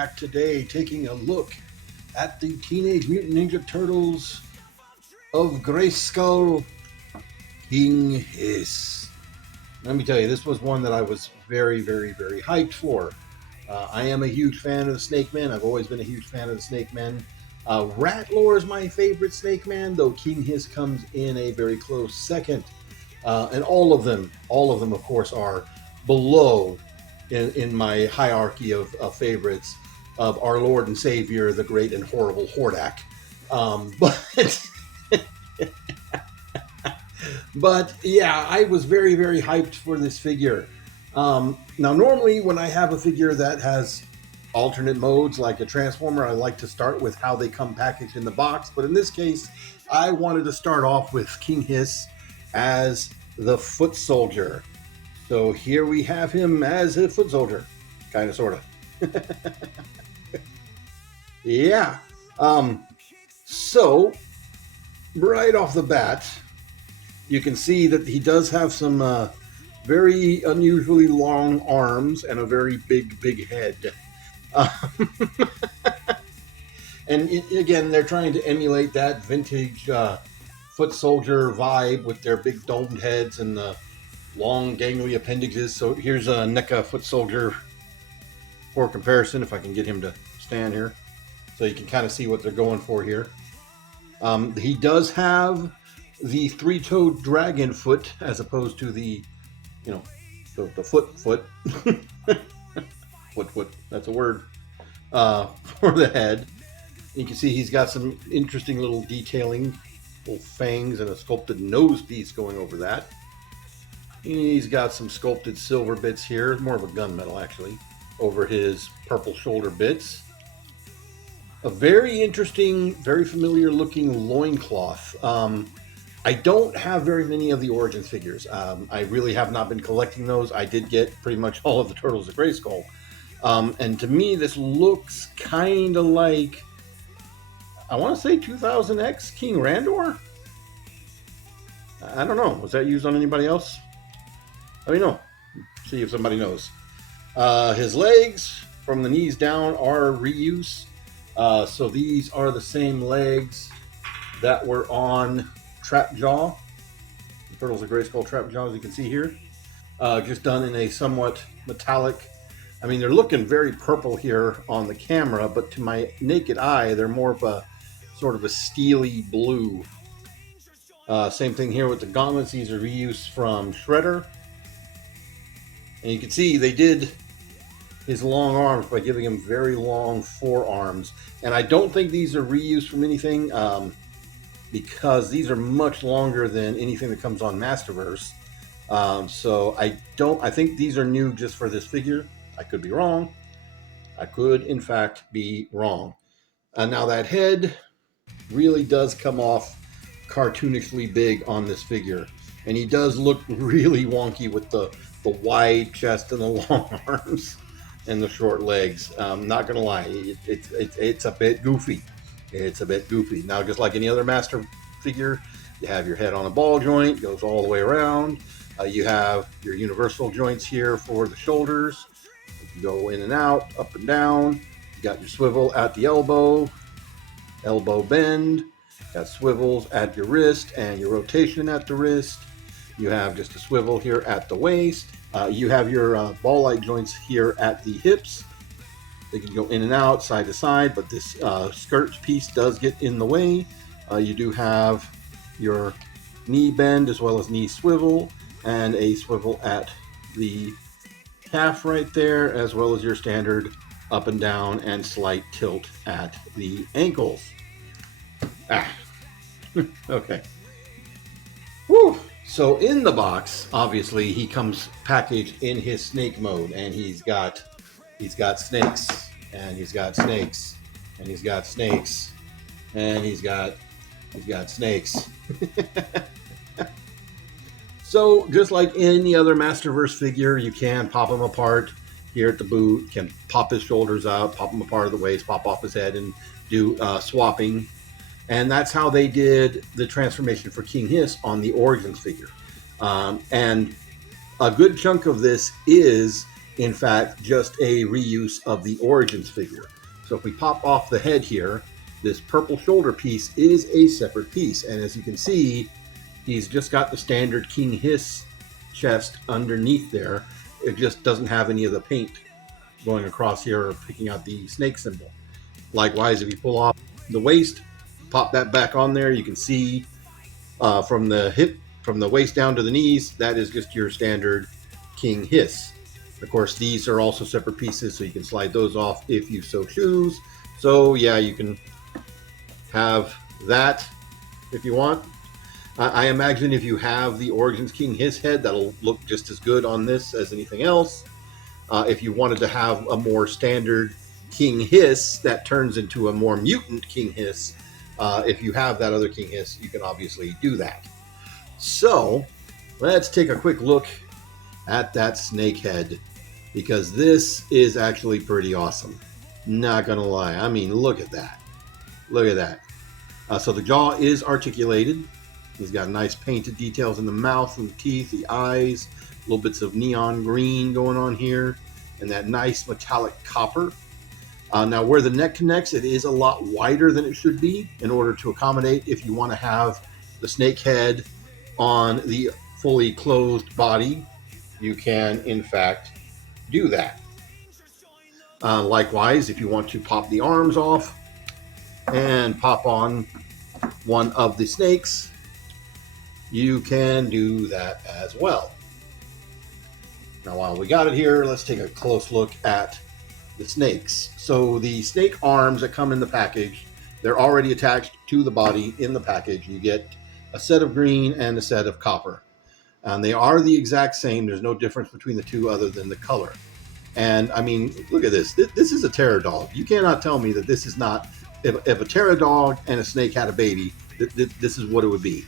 back today taking a look at the Teenage Mutant Ninja Turtles of Grayskull, King Hiss. Let me tell you, this was one that I was very hyped for. I am a huge fan of the Snake Men. I've always been a huge fan of the Snake Men. Ratlore is my favorite Snake Man, though King Hiss comes in a very close second. And all of them, of course, are below in my hierarchy of favorites of our Lord and Savior, the great and horrible Hordak. But yeah, I was very hyped for this figure. Now, normally when I have a figure that has alternate modes like a Transformer, I like to start with how they come packaged in the box. But in this case, I wanted to start off with King Hiss as the Foot Soldier. So here we have him as a foot soldier, kind of, sort of. Yeah. So right off the bat, you can see that he does have some very unusually long arms and a very big head. And again, they're trying to emulate that vintage foot soldier vibe with their big domed heads and the long gangly appendages. So here's a NECA foot soldier for comparison, if I can get him to stand here, so you can kind of see what they're going for here. He does have the three-toed dragon foot as opposed to the, the foot. foot, that's a word, for the head. You can see he's got some interesting little detailing, little fangs and a sculpted nose piece going over that. He's got some sculpted silver bits here, more of a gunmetal actually, over his purple shoulder bits. A very interesting, very familiar looking loincloth. I don't have very many of the Origins figures. I really have not been collecting those. I did get pretty much all of the Turtles of Grayskull. And to me, this looks kind of like, I want to say 2000X King Randor? I don't know. Was that used on anybody else? Let me know. See if somebody knows. His legs from the knees down are reuse. So these are the same legs that were on Trapjaw. The Turtles of Grayskull Trapjaw, as you can see here. Just done in a somewhat metallic. I mean, they're looking very purple here on the camera, but to my naked eye, they're more of a sort of a steely blue. Same thing here with the gauntlets. These are reuse from Shredder. And you can see they did his long arms by giving him very long forearms. And I don't think these are reused from anything because these are much longer than anything that comes on Masterverse. So I think these are new just for this figure. I could be wrong. I could, in fact, be wrong. Now that head really does come off cartoonishly big on this figure. And he does look really wonky with the wide chest and the long arms and the short legs. Not gonna lie, it's a bit goofy. It's a bit goofy. Now, just like any other Master figure, you have your head on a ball joint, goes all the way around. You have your universal joints here for the shoulders. You can go in and out, up and down. You got your swivel at the elbow bend. Got swivels at your wrist and your rotation at the wrist. You have just a swivel here at the waist. You have your ball-like joints here at the hips. They can go in and out, side to side, but this skirt piece does get in the way. You do have your knee bend as well as knee swivel, and a swivel at the calf right there, as well as your standard up and down and slight tilt at the ankles. Okay. Woo! So in the box, obviously, he comes packaged in his snake mode, and he's got snakes, and he's got snakes, and he's got snakes, and he's got snakes. So just like any other Masterverse figure, you can pop him apart here at the boot, can pop his shoulders out, pop him apart at the waist, pop off his head, and do swapping. And that's how they did the transformation for King Hiss on the Origins figure. And a good chunk of this is in fact, just a reuse of the Origins figure. So if we pop off the head here, this purple shoulder piece is a separate piece. And as you can see, he's just got the standard King Hiss chest underneath there. It just doesn't have any of the paint going across here or picking out the snake symbol. Likewise, if you pull off the waist, pop that back on there, you can see from the hip, from the waist down to the knees, that is just your standard King Hiss. Of course, these are also separate pieces, so you can slide those off if you so choose. So yeah, you can have that if you want. I imagine if you have the Origins King Hiss head, that'll look just as good on this as anything else. If you wanted to have a more standard King Hiss that turns into a more mutant King Hiss, if you have that other King Hiss, you can obviously do that. So let's take a quick look at that snake head, because this is actually pretty awesome. Not gonna lie. I mean, look at that. Look at that. So the jaw is articulated. He's got nice painted details in the mouth and the teeth, the eyes, little bits of neon green going on here, and that nice metallic copper. Now where the neck connects, it is a lot wider than it should be in order to accommodate if you want to have the snake head on the fully clothed body. You can, in fact, do that. Likewise, if you want to pop the arms off and pop on one of the snakes, you can do that as well. Now, while we got it here, let's take a close look at the snakes. So the snake arms that come in the package, they're already attached to the body in the package. You get a set of green and a set of copper. And they are the exact same. There's no difference between the two other than the color. And I mean, look at this. This is a Terror dog. You cannot tell me that this is not, if a Terror dog and a snake had a baby, this is what it would be.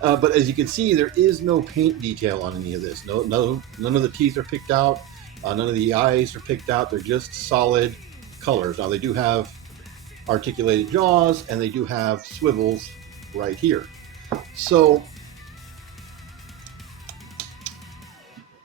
But as you can see, there is no paint detail on any of this. None of the teeth are picked out. None of the eyes are picked out. They're just solid colors. Now they do have articulated jaws and they do have swivels right here. So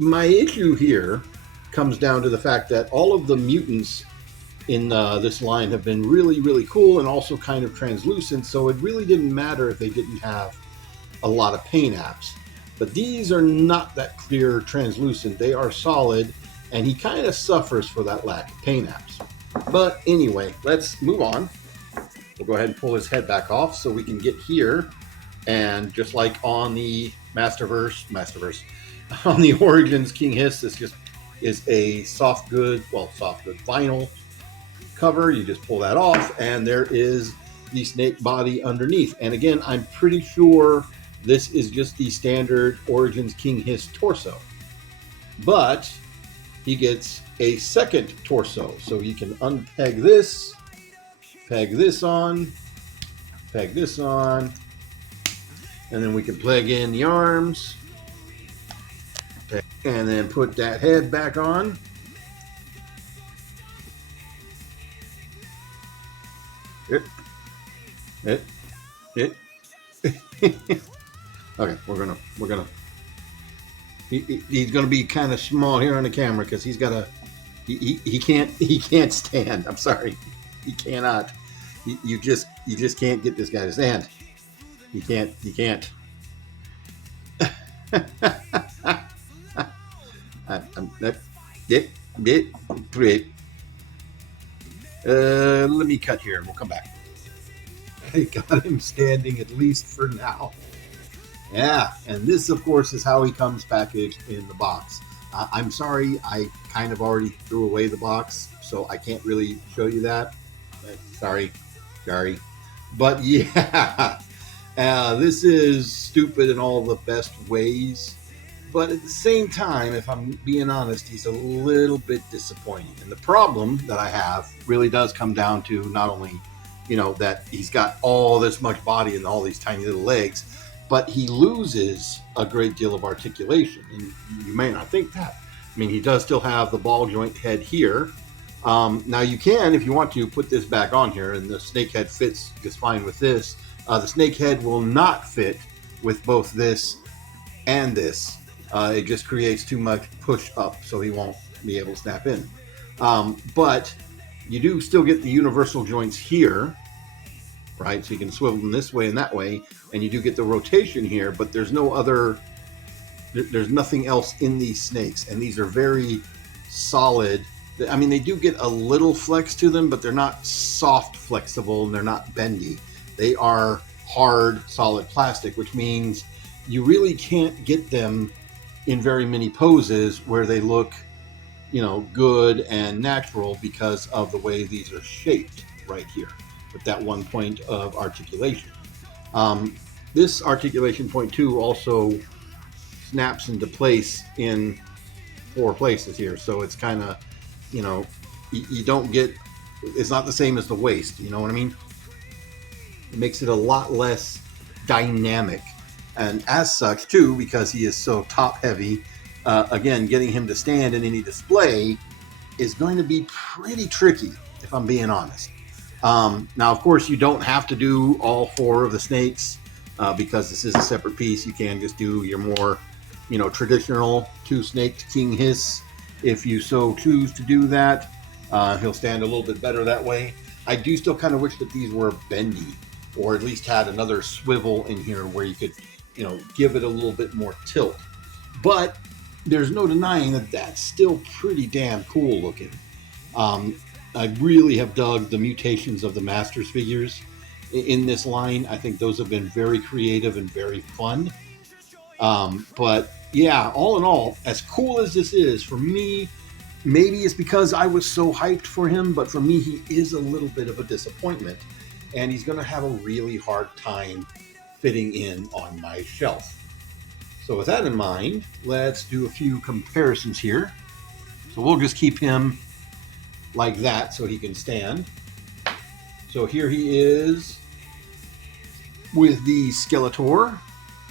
my issue here comes down to the fact that all of the mutants in this line have been really, really cool and also kind of translucent, so it really didn't matter if they didn't have a lot of paint apps. But these are not that clear translucent. They are solid, and he kind of suffers for that lack of paint apps. But anyway, let's move on. We'll go ahead and pull his head back off so we can get here. And just like on the Masterverse, on the Origins King Hiss, this just is a soft good vinyl cover. You just pull that off, and there is the snake body underneath. And again, I'm pretty sure this is just the standard Origins King Hiss torso. But he gets a second torso. So you can unpeg this, peg this on, and then we can plug in the arms, and then put that head back on. Okay, he's gonna be kind of small here on the camera because he's got he can't stand. I'm sorry, he cannot. You just can't get this guy to stand. He can't. Let me cut here. We'll come back. I got him standing at least for now. Yeah, and this, of course, is how he comes packaged in the box. I'm sorry, I kind of already threw away the box, so I can't really show you that. Sorry. But yeah, this is stupid in all the best ways. But at the same time, if I'm being honest, he's a little bit disappointing. And the problem that I have really does come down to not only, that he's got all this much body and all these tiny little legs, but he loses a great deal of articulation. And you may not think that. I mean, he does still have the ball joint head here. Now you can, if you want to, put this back on here, and the snake head fits just fine with this. The snake head will not fit with both this and this. It just creates too much push up, so he won't be able to snap in. But you do still get the universal joints here, right? So you can swivel them this way and that way, and you do get the rotation here, but there's no other, there's nothing else in these snakes, and these are very solid. I mean, they do get a little flex to them, but they're not soft flexible, and they're not bendy. They are hard, solid plastic, which means you really can't get them in very many poses where they look, you know, good and natural because of the way these are shaped right here with that one point of articulation. This articulation point 2 also snaps into place in 4 places here, so it's kind of, you know, you don't get, it's not the same as the waist, you know what I mean? It makes it a lot less dynamic, and as such too, because he is so top heavy, again, getting him to stand in any display is going to be pretty tricky, if I'm being honest. Now, of course, you don't have to do all 4 of the snakes because this is a separate piece. You can just do your more, you know, traditional 2 snakes king hiss if you so choose to do that. He'll stand a little bit better that way. I do still kind of wish that these were bendy, or at least had another swivel in here where you could, you know, give it a little bit more tilt. But there's no denying that that's still pretty damn cool looking. I really have dug the mutations of the Masters figures in this line. I think those have been very creative and very fun. But yeah, all in all, as cool as this is, for me, maybe it's because I was so hyped for him, but for me, he is a little bit of a disappointment, and he's going to have a really hard time fitting in on my shelf. So with that in mind, let's do a few comparisons here. So we'll just keep him like that so he can stand. So here he is with the Skeletor.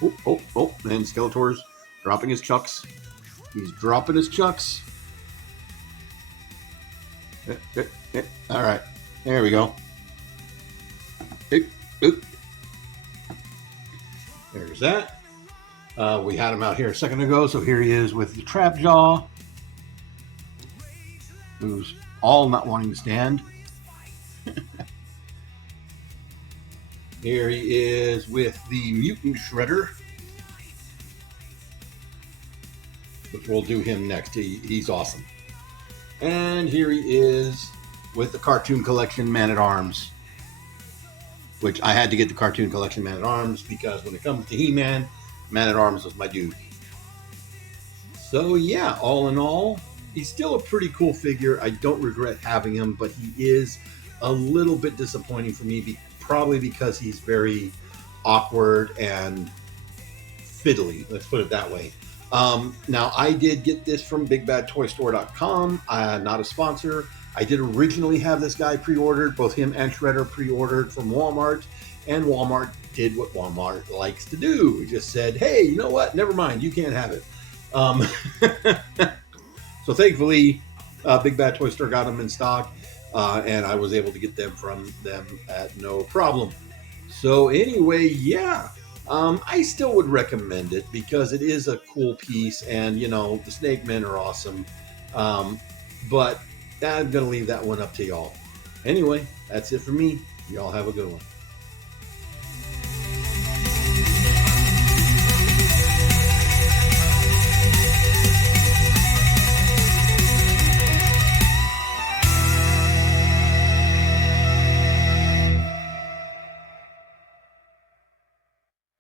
And Skeletor's dropping his chucks. He's dropping his chucks. All right, there we go. There's that. We had him out here a second ago, so here he is with the Trap Jaw, who's all not wanting to stand. Here he is with the Mutant Shredder, which we'll do him next. He's awesome. And here he is with the Cartoon Collection Man-at-Arms, which I had to get the Cartoon Collection Man-at-Arms because when it comes to He-Man, Man-at-Arms was my dude. So yeah, all in all, he's still a pretty cool figure. I don't regret having him, but he is a little bit disappointing for me, probably because he's very awkward and fiddly, let's put it that way. Now, I did get this from BigBadToyStore.com, not a sponsor. I did originally have this guy pre-ordered, both him and Shredder pre-ordered from Walmart, and Walmart did what Walmart likes to do. It just said, hey, you know what? Never mind, you can't have it. So thankfully, Big Bad Toy Store got them in stock, and I was able to get them from them at no problem. So anyway, yeah, I still would recommend it because it is a cool piece, and you know the Snake Men are awesome. But I'm gonna leave that one up to y'all. Anyway, that's it for me. Y'all have a good one.